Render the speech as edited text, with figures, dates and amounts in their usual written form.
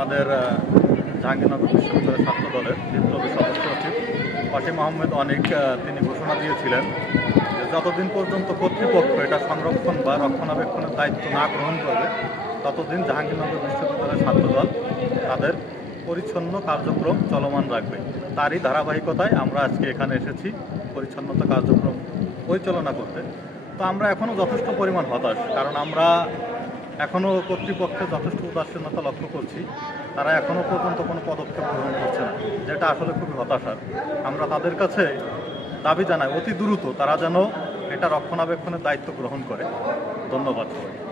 আমাদের জাহাঙ্গীরনগর বিশ্ববিদ্যালয়ের ছাত্র দলের বিপ্লবী সদস্য সচিব অসীম আহমেদ অনেক তিনি ঘোষণা দিয়েছিলেন যে যতদিন পর্যন্ত কর্তৃপক্ষ এটা সংরক্ষণ বা রক্ষণাবেক্ষণের দায়িত্ব না গ্রহণ করবে ততদিন জাহাঙ্গীরনগর বিশ্ববিদ্যালয়ের ছাত্রদল তাদের পরিচ্ছন্ন কার্যক্রম চলমান রাখবে। তারই ধারাবাহিকতায় আমরা আজকে এখানে এসেছি পরিচ্ছন্নতা কার্যক্রম পরিচালনা করতে। তো আমরা এখনও যথেষ্ট পরিমাণ হতাশ, কারণ আমরা এখনও কর্তৃপক্ষের যথেষ্ট উদাসীনতা লক্ষ্য করছি। তারা এখনও পর্যন্ত কোনো পদক্ষেপ গ্রহণ করছে না, যেটা আসলে খুবই হতাশার। আমরা তাদের কাছে দাবি জানাই অতি দ্রুত তারা যেন এটা রক্ষণাবেক্ষণের দায়িত্ব গ্রহণ করে। ধন্যবাদ সবাই।